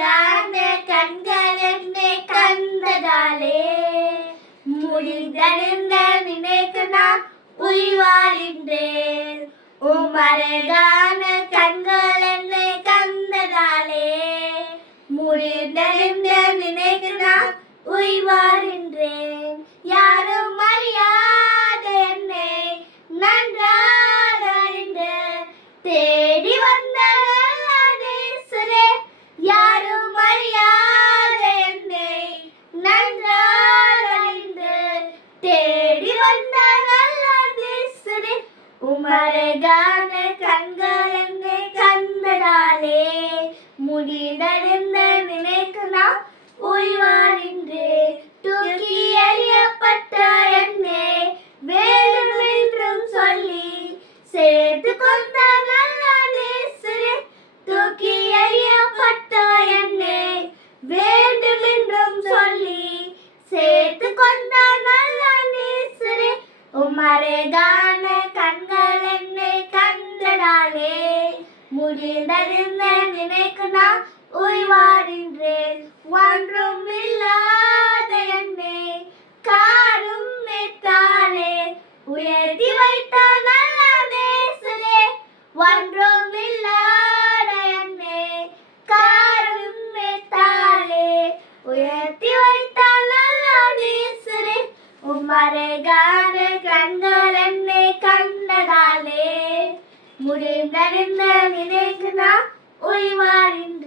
மறைகான கண்கள் என்னை கண்டதாலே முடிந்தறிந்த நினைக்கு நான் உய்வாரின்றேன். மறைகான கண்கள் என்னை கண்டதாலே முடிந்தறிந்த நினைக்கு நான் உய்வாரின்றேன். யாரும் அறியாத என்னை நன்றாக அறிந்து தேடி வந்த நேசரே, யாரும் அறியாத என்னை நன்றாக அறிந்து தேடி வந்த நல்ல நேசரே, மறைகான கண்கள் என்னை கண்டதாலே முடிந்தறிந்த நினைக்கு நான் உய்வாரின்றேன். தூக்கி எறியப்பட்ட என்னை வேண்டுமென்றும் சொல்லி சேர்த்து கொண்ட நல்ல நேசரே, தூக்கி எறியப்பட்ட என்னை வேண்டுமென்றும் சொல்லி சேர்த்து கொண்ட நல்ல நேசரே, மறைகான கண்கள் என்னை கண்டதாலே முடிந்தறிந்த நினைக்கு நான் உய்வாரின்றேன். ஒன்றும் இல்லாத என்னை காரும் தானே உயர்த்தி வைத்த நல்ல நேசரே, ஒன்றும் இல்லாத என்னை காரும் தானே உயர்த்தி வைத்த நல்ல நேசரே, மறைகான கண்கள் என்னை கண்டதாலே முடிந்தறிந்த நினைக்கு நான் உய்வாரின்றேன்.